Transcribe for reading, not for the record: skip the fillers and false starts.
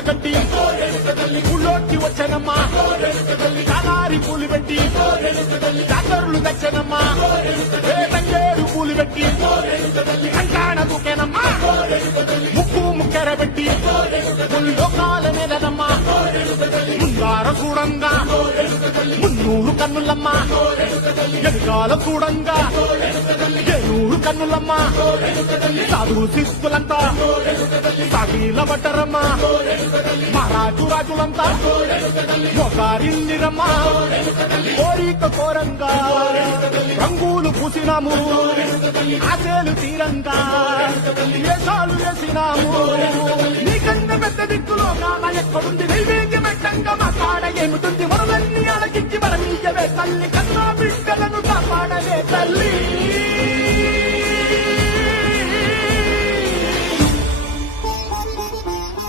కట్టి ఊళ్ళోకి వచ్చనమ్మా కానారి పూలు పెట్టి జాతరులు తెచ్చనమ్మా తంగేరు పూలు పెట్టి కంటాణ దూకేనమ్మా ముక్కు ముక్కెర పెట్టి లోకాల మీదనమ్మా ముందార చూడంగా మున్నూరు కన్నులమ్మా ఎదుగాల చూడంగా ఏనూరు కన్నులమ్మా సాధు శిస్తులంతా సాగిల పట్టరమ్మా మహారాజు రాజులంతా ఒకరిల్లిరమ్మా కోరిక కోరంగా రంగులు పూసినాము ఆశలు తీరంగా వేషాలు వేసినాము నీకన్నా పెద్ద దిక్కులో కాన ఎక్కడుంది నైవేద్యం ఎట్టంగా మా కాడ ఏమిటుంది మనలన్నీ అలకించి మరణీయవే తల్లి కన్నా బిడ్డలను కాపాడవే తల్లి